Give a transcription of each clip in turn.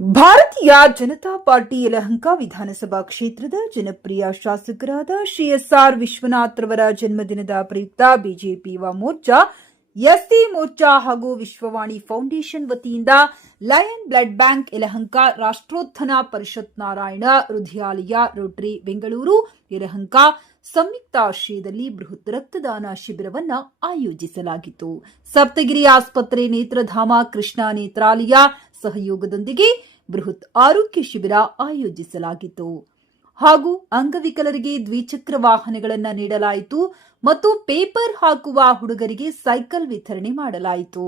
ಭಾರತೀಯ ಜನತಾ ಪಾರ್ಟಿ ಯಲಹಂಕ ವಿಧಾನಸಭಾ ಕ್ಷೇತ್ರದ ಜನಪ್ರಿಯ ಶಾಸಕರಾದ ಶ್ರೀ ಎಸ್ ಆರ್ ವಿಶ್ವನಾಥ್ ರವರ ಜನ್ಮದಿನದ ಪ್ರಯುಕ್ತ ಬಿಜೆಪಿ ಯುವ ಮೋರ್ಚಾ ಎಸ್ಸಿ ಮೋರ್ಚಾ ಹಾಗೂ ವಿಶ್ವವಾಣಿ ಫೌಂಡೇಶನ್ ವತಿಯಿಂದ lion blood bank Yelahanka Rashtrotthana Parishat Narayana Hrudayalaya, rotary Bengaluru Yelahanka ಸಂಯುಕ್ತ ಆಶ್ರಯದಲ್ಲಿ ಬೃಹತ್ ರಕ್ತದಾನ ಶಿಬಿರವನ್ನು ಆಯೋಜಿಸಲಾಗಿತ್ತು. ಸಪ್ತಗಿರಿ ಆಸ್ಪತ್ರೆ ನೇತ್ರಧಾಮ ಕೃಷ್ಣ ನೇತ್ರಾಲಯ ಸಹಯೋಗದೊಂದಿಗೆ ಬೃಹತ್ ಆರೋಗ್ಯ ಶಿಬಿರ ಆಯೋಜಿಸಲಾಗಿತ್ತು. ಹಾಗೂ ಅಂಗವಿಕಲರಿಗೆ ದ್ವಿಚಕ್ರ ವಾಹನಗಳನ್ನು ನೀಡಲಾಯಿತು ಮತ್ತು ಪೇಪರ್ ಹಾಕುವ ಹುಡುಗರಿಗೆ ಸೈಕಲ್ ವಿತರಣೆ ಮಾಡಲಾಯಿತು.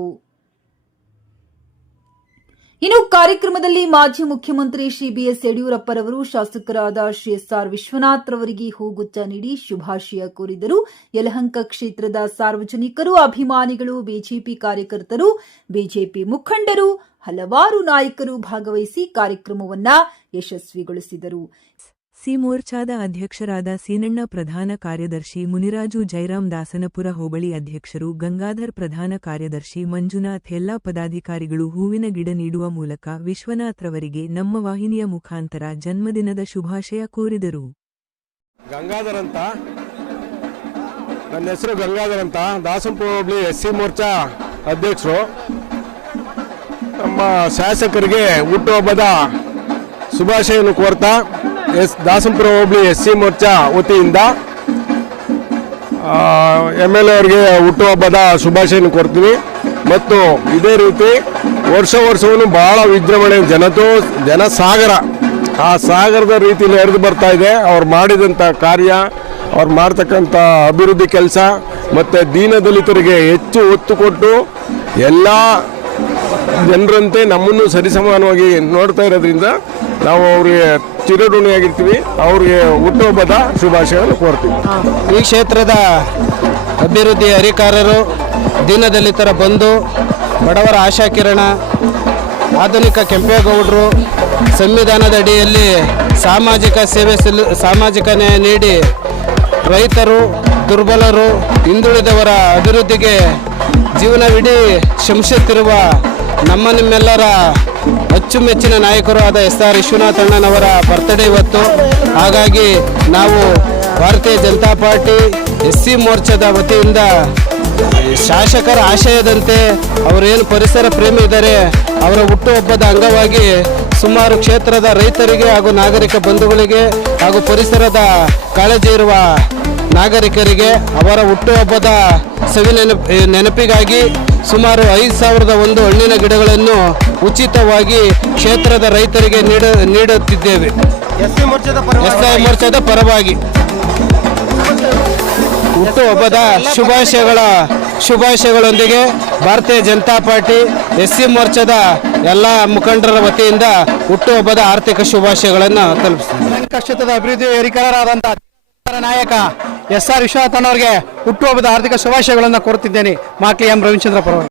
ಇನ್ನು ಕಾರ್ಯಕ್ರಮದಲ್ಲಿ ಮಾಜಿ ಮುಖ್ಯಮಂತ್ರಿ ಶ್ರೀ ಬಿಎಸ್ ಯಡಿಯೂರಪ್ಪರವರು ಶಾಸಕರಾದ ಶ್ರೀ ಎಸ್ ಆರ್ ವಿಶ್ವನಾಥ್ ರವರಿಗೆ ಹೂಗುಚ್ಚ ನೀಡಿ ಶುಭಾಶಯ ಕೋರಿದರು. ಯಲಹಂಕ ಕ್ಷೇತ್ರದ ಸಾರ್ವಜನಿಕರು, ಅಭಿಮಾನಿಗಳು, ಬಿಜೆಪಿ ಕಾರ್ಯಕರ್ತರು, ಬಿಜೆಪಿ ಮುಖಂಡರು, ಹಲವಾರು ನಾಯಕರು ಭಾಗವಹಿಸಿ ಕಾರ್ಯಕ್ರಮವನ್ನ ಯಶಸ್ವಿಗೊಳಿಸಿದರು. ಸಿ ಮೋರ್ಚಾದ ಅಧ್ಯಕ್ಷರಾದ ಸೀನಣ್ಣ ಪ್ರಧಾನ ಕಾರ್ಯದರ್ಶಿ ಮುನಿರಾಜು ಜೈರಾಮ್ ದಾಸನಪುರ ಹೋಬಳಿ ಅಧ್ಯಕ್ಷರು ಗಂಗಾಧರ್ ಪ್ರಧಾನ ಕಾರ್ಯದರ್ಶಿ ಮಂಜುನಾಥ್ ಎಲ್ಲಾ ಪದಾಧಿಕಾರಿಗಳು ಹೂವಿನ ಗಿಡ ನೀಡುವ ಮೂಲಕ ವಿಶ್ವನಾಥ್ ರವರಿಗೆ ನಮ್ಮ ವಾಹಿನಿಯ ಮುಖಾಂತರ ಜನ್ಮದಿನದ ಶುಭಾಶಯ ಕೋರಿದರು. ಗಂಗಾಧರ್ ಅಂತ? ನನ್ನ ಹೆಸರು ಗಂಗಾಧರ್ ಅಂತ. ದಾಸಂಪುರ ಹೋಬಳಿ ಎಸ್ ಸಿ ಮೋರ್ಚಾ ಅಧ್ಯಕ್ಷರು. ನಮ್ಮ ಶಾಸಕರಿಗೆ ಹುಟ್ಟುಹಬ್ಬದ ಶುಭಾಶಯವನ್ನು ಕೋರ್ತಾ ಎಸ್, ದಾಸಂಪುರ ಹೋಬಳಿ ಎಸ್ ಸಿ ಮೋರ್ಚಾ ವತಿಯಿಂದ ಎಂ ಎಲ್ ಎ ಅವರಿಗೆ ಹುಟ್ಟುಹಬ್ಬದ ಶುಭಾಶಯನ ಕೊಡ್ತೀವಿ. ಮತ್ತು ಇದೇ ರೀತಿ ವರ್ಷ ವರ್ಷವನ್ನು ಬಹಳ ವಿಜೃಂಭಣೆ, ಜನತೋ, ಜನಸಾಗರ, ಆ ಸಾಗರದ ರೀತಿಯಲ್ಲಿ ಹರಿದು ಬರ್ತಾ ಇದೆ. ಅವ್ರು ಮಾಡಿದಂಥ ಕಾರ್ಯ, ಅವ್ರು ಮಾಡ್ತಕ್ಕಂಥ ಅಭಿವೃದ್ಧಿ ಕೆಲಸ, ಮತ್ತು ದೀನದಲಿತರಿಗೆ ಹೆಚ್ಚು ಒತ್ತು ಕೊಟ್ಟು ಎಲ್ಲ ಜನರಂತೆ ನಮ್ಮನ್ನು ಸರಿಸಮಾನವಾಗಿ ನೋಡ್ತಾ ಇರೋದ್ರಿಂದ ನಾವು ಅವ್ರಿಗೆ ಚಿರಋಣಿಯಾಗಿರ್ತೀವಿ. ಅವ್ರಿಗೆ ಹುಟ್ಟುಹಬ್ಬದ ಶುಭಾಶಯವನ್ನು ಕೋರ್ತೀವಿ. ಈ ಕ್ಷೇತ್ರದ ಅಭಿವೃದ್ಧಿ ಅಧಿಕಾರರು ದೀನದಲಿತರ ಬಂದು ಬಡವರ ಆಶಾಕಿರಣ ಆಧುನಿಕ ಕೆಂಪೇಗೌಡರು ಸಂವಿಧಾನದ ಅಡಿಯಲ್ಲಿ ಸಾಮಾಜಿಕ ಸೇವೆ ಸಾಮಾಜಿಕ ನ್ಯಾಯ ನೀಡಿ ರೈತರು, ದುರ್ಬಲರು ಹಿಂದುಳಿದವರ ಅಭಿವೃದ್ಧಿಗೆ ಜೀವನವಿಡೀ ಶ್ರಮಿಸುತ್ತಿರುವ ನಮ್ಮ ನಿಮ್ಮೆಲ್ಲರ ಅಚ್ಚುಮೆಚ್ಚಿನ ನಾಯಕರು ಆದ ಎಸ್ ಆರ್ ವಿಶ್ವನಾಥ್ ಅಣ್ಣನವರ ಬರ್ತ್ಡೇ ಇವತ್ತು. ಹಾಗಾಗಿ ನಾವು ಭಾರತೀಯ ಜನತಾ ಪಾರ್ಟಿ ಎಸ್ ಸಿ ಮೋರ್ಚಾದ ವತಿಯಿಂದ ಶಾಸಕರ ಆಶಯದಂತೆ ಅವರೇನು ಪರಿಸರ ಪ್ರೇಮಿ ಇದ್ದಾರೆ, ಅವರ ಹುಟ್ಟುಹಬ್ಬದ ಅಂಗವಾಗಿ ಸುಮಾರು ಕ್ಷೇತ್ರದ ರೈತರಿಗೆ ಹಾಗೂ ನಾಗರಿಕ ಬಂಧುಗಳಿಗೆ ಹಾಗೂ ಪರಿಸರದ ಕಾಳಜಿ ಇರುವ ನಾಗರಿಕರಿಗೆ ಅವರ ಹುಟ್ಟುಹಬ್ಬದ ಸವಿ ನೆನಪು ನೆನಪಿಗಾಗಿ ಸುಮಾರು ಐದು ಸಾವಿರದ ಒಂದು ಹಣ್ಣಿನ ಗಿಡಗಳನ್ನು ಉಚಿತವಾಗಿ ಕ್ಷೇತ್ರದ ರೈತರಿಗೆ ನೀಡ, ನೀಡುತ್ತಿದ್ದೇವೆ. ಎಸ್ ಐ ಮೋರ್ಚಾದ ಪರವಾಗಿ. ಹುಟ್ಟುಹಬ್ಬದ ಶುಭಾಶಯಗಳ, ಶುಭಾಶಯಗಳೊಂದಿಗೆ ಭಾರತೀಯ ಜನತಾ ಪಾರ್ಟಿ, ಎಸ್ ಸಿ ಮೋರ್ಚಾದ ಎಲ್ಲ ಮುಖಂಡರ ವತಿಯಿಂದ ಹುಟ್ಟುಹಬ್ಬದ ಆರ್ಥಿಕ ಶುಭಾಶಯಗಳನ್ನು ತಲುಪಿಸ್ತೀವಿ ಕ್ಷೇತ್ರದ ಅಭಿವೃದ್ಧಿ ನಾಯಕ ಎಸ್ ಆರ್ ವಿಶ್ವನಾಥನ್ ಅವರಿಗೆ ಹುಟ್ಟುಹಬ್ಬದ ಹಾರ್ದಿಕ ಶುಭಾಶಯಗಳನ್ನು ಕೋರುತ್ತಿದ್ದೇನೆ. ಮಾಕ್ಲಿ ಎಂ ರವಿಚಂದ್ರ ಪರವಾಗಿ.